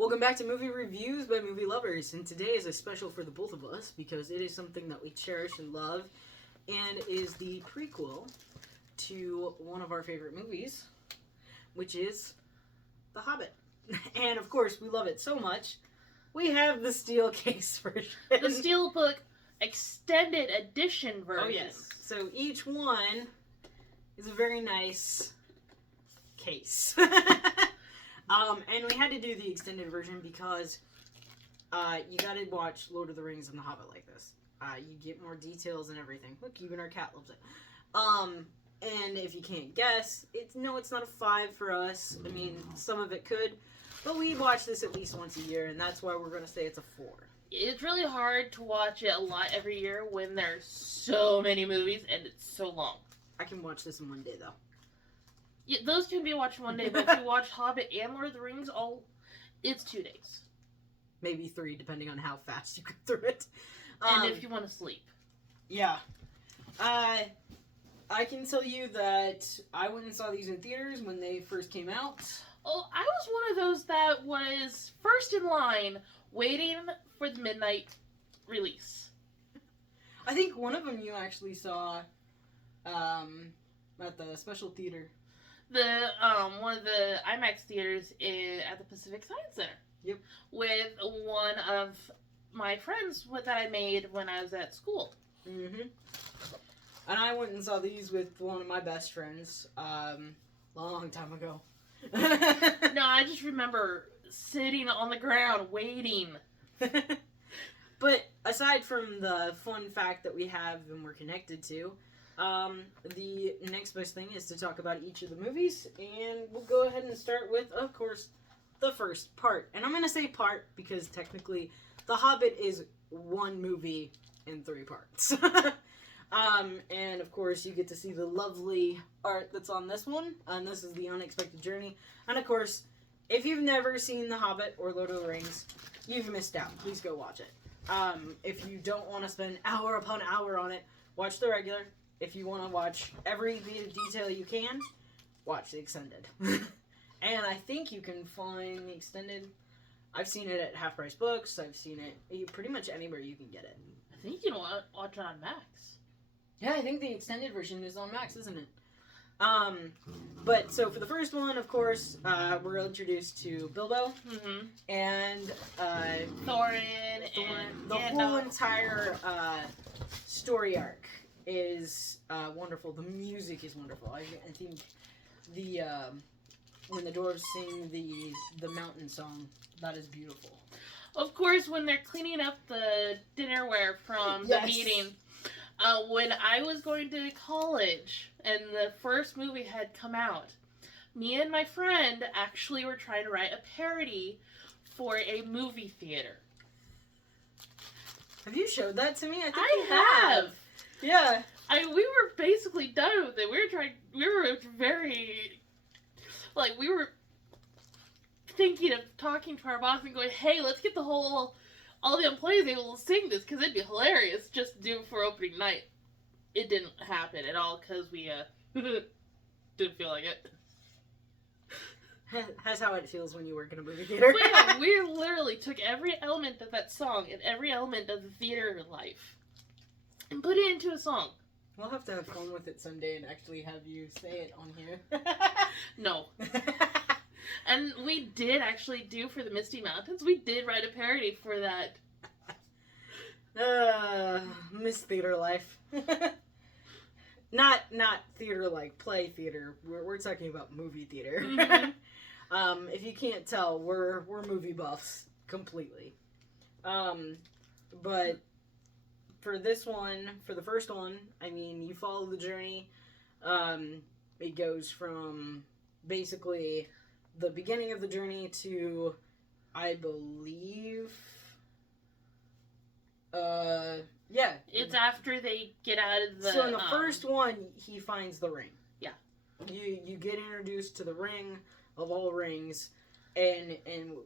Welcome back to Movie Reviews by Movie Lovers, and today is a special for the both of us because it is something that we cherish and love, and is the prequel to one of our favorite movies, which is The Hobbit. And of course, we love it so much, we have the steel case version. The Steelbook Extended Edition version. Oh yes. So each one is a very nice case. And we had to do the extended version because you gotta watch Lord of the Rings and The Hobbit like this. You get more details and everything. Look, even our cat loves it. And if you can't guess, it's not a 5 for us. I mean, some of it could, but we watch this at least once a year, and that's why we're gonna say it's a 4. It's really hard to watch it a lot every year when there's so many movies and it's so long. I can watch this in one day, though. Yeah, those can be watched one day, but if you watch Hobbit and Lord of the Rings, it's 2 days. Maybe 3, depending on how fast you get through it. And if you want to sleep. Yeah. I can tell you that I went and saw these in theaters when they first came out. Oh, I was one of those that was first in line waiting for the midnight release. I think one of them you actually saw at the special theater. One of the IMAX theaters at the Pacific Science Center. Yep. With one of my friends that I made when I was at school. Mm-hmm. And I went and saw these with one of my best friends, long time ago. No, I just remember sitting on the ground waiting. But aside from the fun fact that we have and we're connected to, the next best thing is to talk about each of the movies, and we'll go ahead and start with, of course, the first part. And I'm going to say part because technically The Hobbit is one movie in 3 parts. And of course you get to see the lovely art that's on this one, and this is The Unexpected Journey. And of course, if you've never seen The Hobbit or Lord of the Rings, you've missed out. Please go watch it. If you don't want to spend hour upon hour on it, watch the regular. If you want to watch every bit of detail you can, watch the extended. And I think you can find the extended. I've seen it at Half Price Books. I've seen it pretty much anywhere you can get it. I think you can watch it on Max. Yeah, I think the extended version is on Max, isn't it? But so for the first one, of course, we're introduced to Bilbo and Thorin. The whole entire story arc is wonderful. The music is wonderful. I think the when the dwarves sing the mountain song, that is beautiful. Of course, when they're cleaning up the dinnerware from the meeting. When I was going to college and the first movie had come out, me and my friend actually were trying to write a parody for a movie theater. Have you showed that to me? I think I have. Yeah. We were basically done with it. We were thinking of talking to our boss and going, hey, let's get all the employees able to sing this because it'd be hilarious just to do for opening night. It didn't happen at all because we didn't feel like it. That's how it feels when you work in a movie theater. But yeah, we literally took every element of that song and every element of the theater life and put it into a song. We'll have to have fun with it someday and actually have you say it on here. No. And we did actually do for the Misty Mountains. We did write a parody for that. Miss theater life. Not theater like play theater. We're talking about movie theater. Mm-hmm. If you can't tell, we're movie buffs completely. But for this one, for the first one, I mean, you follow the journey. It goes from basically the beginning of the journey to, I believe, yeah. It's after they get out of the... So in the first one, he finds the ring. Yeah. You get introduced to the ring of all rings, and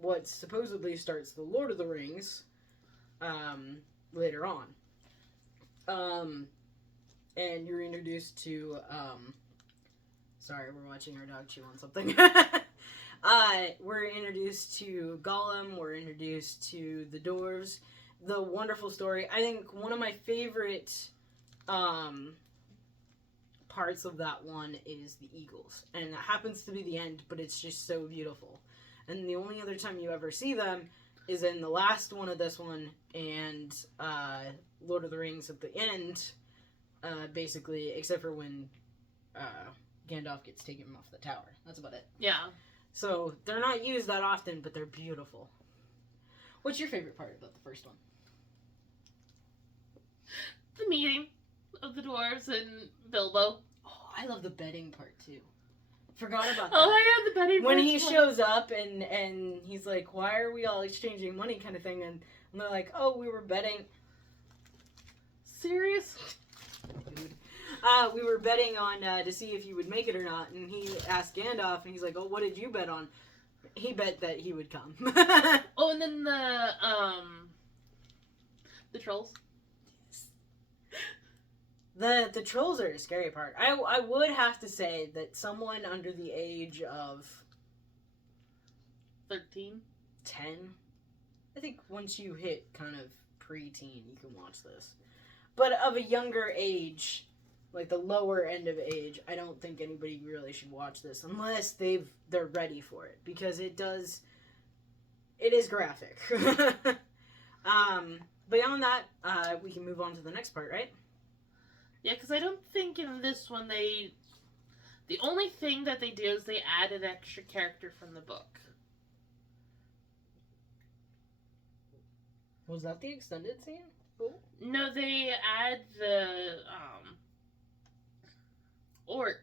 what supposedly starts the Lord of the Rings, later on. And you're introduced to, sorry, we're watching our dog chew on something. We're introduced to Gollum. We're introduced to the dwarves. The wonderful story. I think one of my favorite parts of that one is the eagles, and it happens to be the end, but it's just so beautiful. And the only other time you ever see them is in the last one of this one and Lord of the Rings at the end, basically, except for when Gandalf gets taken off the tower. That's about it. Yeah. So they're not used that often, but they're beautiful. What's your favorite part about the first one? The meeting of the dwarves and Bilbo. Oh, I love the bedding part too. Forgot about that. Oh my god, the bedding when part. he shows up and he's like, "Why are we all exchanging money?" kind of thing, and they're like, "Oh, we were betting." Serious? Dude. We were betting on to see if you would make it or not, and he asked Gandalf, and he's like, "Oh, what did you bet on?" He bet that he would come. Oh, and then the trolls. The trolls are a scary part. I would have to say that someone under the age of 13, 10, I think once you hit kind of pre-teen, you can watch this. But of a younger age, like the lower end of age, I don't think anybody really should watch this unless they're ready for it, because it is graphic. Beyond that, we can move on to the next part, right? Yeah, because I don't think in this one the only thing that they do is they add an extra character from the book. Was that the extended scene? Oh. No, they add the orc.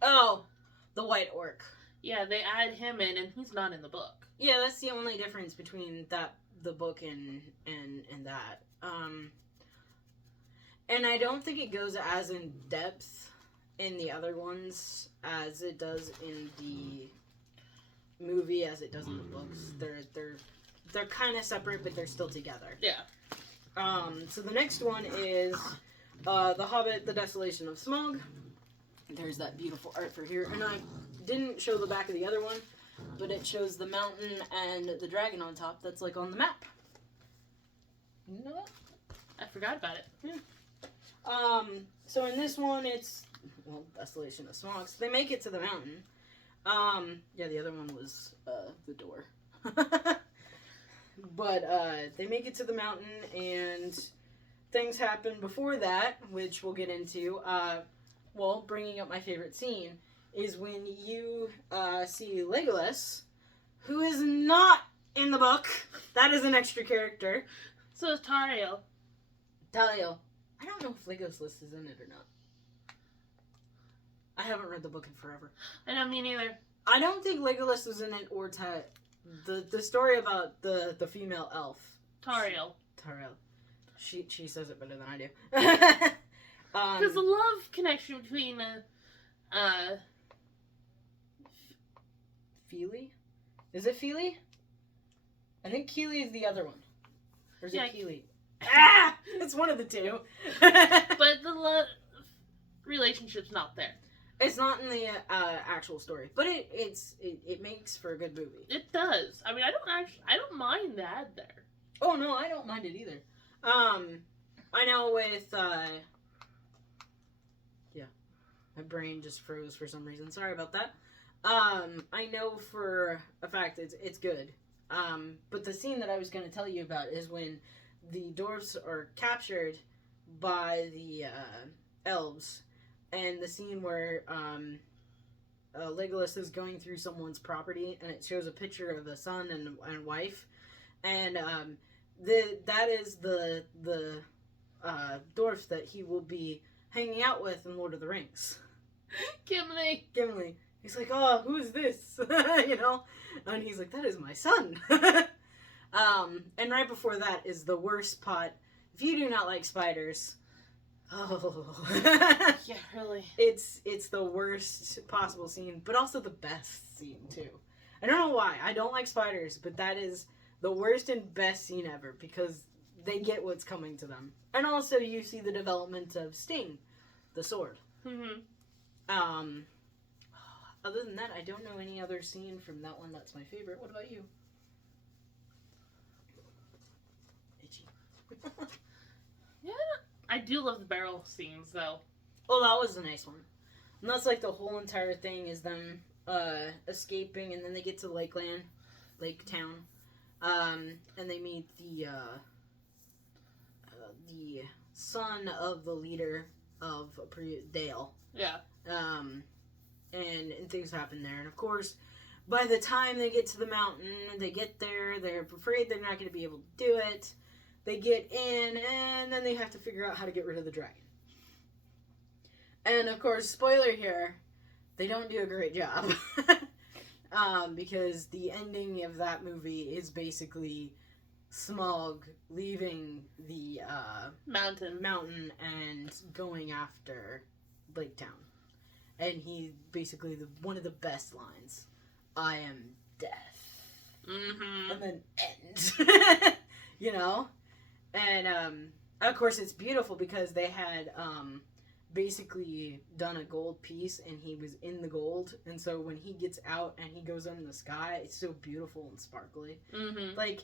Oh, the white orc. Yeah, they add him in, and he's not in the book. Yeah, that's the only difference between the book and that. And I don't think it goes as in depth in the other ones as it does in the movie, as it does in the books. They're kind of separate, but they're still together. Yeah. So the next one is The Hobbit, The Desolation of Smaug. There's that beautiful art for here. And I didn't show the back of the other one, but it shows the mountain and the dragon on top that's like on the map. You know that? I forgot about it. Yeah. So in this one, it's, well, Desolation of Smaug. So they make it to the mountain. Yeah, the other one was, the door. But, they make it to the mountain, and things happen before that, which we'll get into. Well, bringing up my favorite scene is when you, see Legolas, who is not in the book. That is an extra character. So is Tario. Tario. I don't know if Legolas is in it or not. I haven't read the book in forever. I know, me neither. I don't think Legolas was in it or the story about the female elf. Tario. Tario. She says it better than I do. Because the love connection between Feely? Is it Feely? I think Keely is the other one. Or is it Keely? Ah! It's one of the two. But the love relationship's not there. It's not in the actual story, but it makes for a good movie. It does. I mean, I don't mind that there. Oh no, I don't mind it either. I know with yeah, my brain just froze for some reason. Sorry about that. I know for a fact it's good. But the scene that I was going to tell you about is when the dwarves are captured by the elves, and the scene where Legolas is going through someone's property, and it shows a picture of a son and wife, and that is the dwarf that he will be hanging out with in Lord of the Rings. Gimli. He's like, "Oh, who is this?" You know, and he's like, "That is my son." And right before that is the worst part. If you do not like spiders, oh, yeah, really, it's the worst possible scene, but also the best scene too. I don't know why. I don't like spiders, but that is the worst and best scene ever because they get what's coming to them, and also you see the development of Sting, the sword. Mm-hmm. Other than that, I don't know any other scene from that one that's my favorite. What about you? Itchy. Yeah, I do love the barrel scenes, though. Oh, that was a nice one. And that's like the whole entire thing is them escaping, and then they get to Lake Town, and they meet the son of the leader of Dale. Yeah. And things happen there, and of course, by the time they get to the mountain, they get there, they're afraid they're not going to be able to do it. They get in, and then they have to figure out how to get rid of the dragon. And of course, spoiler here, they don't do a great job. Because the ending of that movie is basically Smaug leaving the mountain and going after Lake Town. And he basically, one of the best lines, I am death. Mm-hmm. And then end. You know? And, of course, it's beautiful because they had, basically done a gold piece and he was in the gold. And so when he gets out and he goes up in the sky, it's so beautiful and sparkly. Mm-hmm. Like,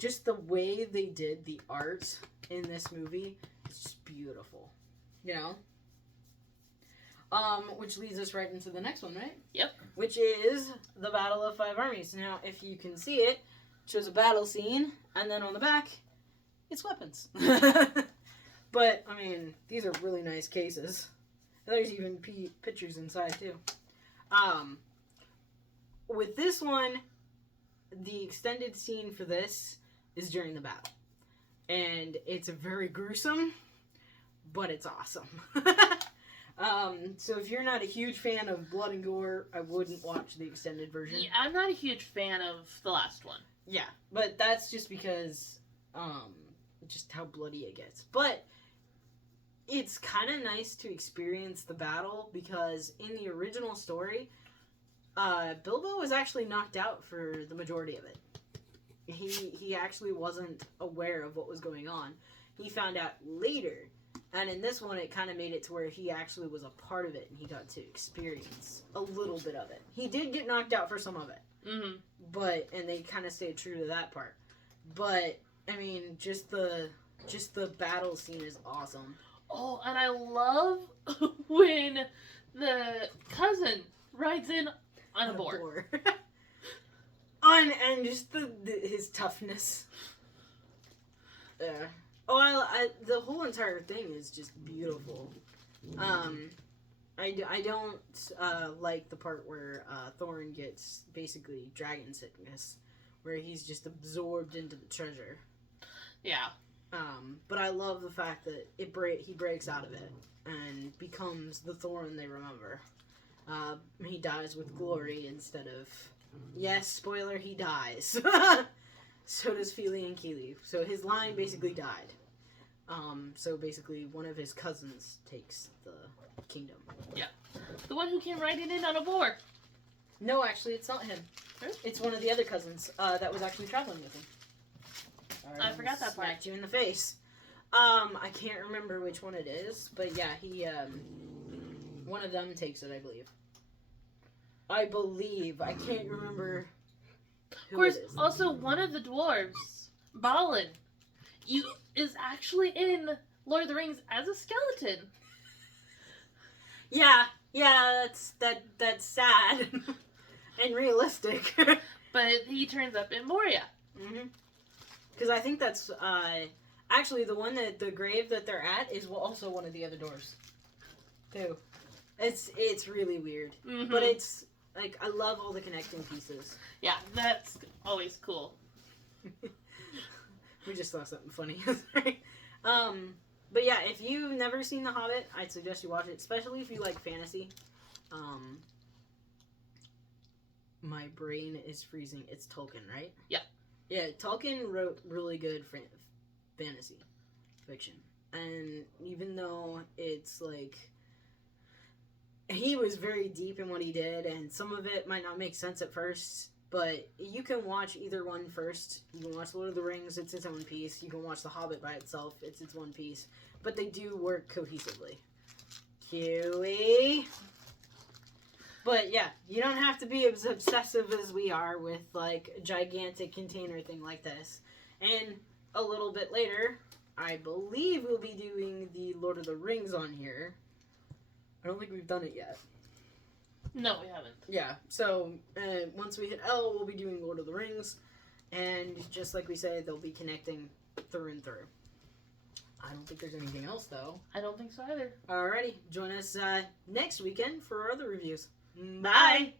just the way they did the art in this movie is just beautiful. You know? Which leads us right into the next one, right? Yep. Which is the Battle of Five Armies. Now, if you can see it, shows a battle scene, and then on the back, it's weapons. But, I mean, these are really nice cases. There's even pictures inside, too. With this one, the extended scene for this is during the battle. And it's very gruesome, but it's awesome. So if you're not a huge fan of blood and gore, I wouldn't watch the extended version. Yeah, I'm not a huge fan of the last one. Yeah, but that's just because, just how bloody it gets. But it's kind of nice to experience the battle because in the original story, Bilbo was actually knocked out for the majority of it. He actually wasn't aware of what was going on. He found out later. And in this one, it kind of made it to where he actually was a part of it, and he got to experience a little bit of it. He did get knocked out for some of it, and they kind of stayed true to that part. But I mean, just the battle scene is awesome. Oh, and I love when the cousin rides in on a boar. And just his toughness. Yeah. Oh, the whole entire thing is just beautiful. I don't like the part where Thorin gets basically dragon sickness, where he's just absorbed into the treasure. Yeah. But I love the fact that he breaks out of it and becomes the Thorin they remember. He dies with glory instead of... Yes, spoiler, he dies. So does Fili and Kili. So his line basically died. So basically one of his cousins takes the kingdom. Yeah. The one who came riding in on a boar. No, actually, it's not him. Really? It's one of the other cousins that was actually traveling with him. I forgot that part. Smacked you in the face. I can't remember which one it is, but yeah, he, one of them takes it, I believe. I can't remember who Of course, it is. also one of the dwarves, Balin, is actually in Lord of the Rings as a skeleton. Yeah, that's sad and realistic. But he turns up in Moria. Mm-hmm. Because I think that's actually the one the grave that they're at is also one of the other doors, too. It's really weird, but it's like I love all the connecting pieces. Yeah, that's always cool. We just saw something funny. But yeah, if you've never seen The Hobbit, I'd suggest you watch it, especially if you like fantasy. My brain is freezing. It's Tolkien, right? Yeah. Yeah, Tolkien wrote really good fantasy fiction. And even though it's like... He was very deep in what he did, and some of it might not make sense at first, but you can watch either one first. You can watch Lord of the Rings, it's its own piece. You can watch The Hobbit by itself, it's its one piece. But they do work cohesively. Huey! But yeah, you don't have to be as obsessive as we are with like a gigantic container thing like this. And a little bit later, I believe we'll be doing the Lord of the Rings on here. I don't think we've done it yet. No, we haven't. Yeah, so once we hit L, we'll be doing Lord of the Rings. And just like we say, they'll be connecting through and through. I don't think there's anything else, though. I don't think so either. Alrighty, join us next weekend for our other reviews. Bye!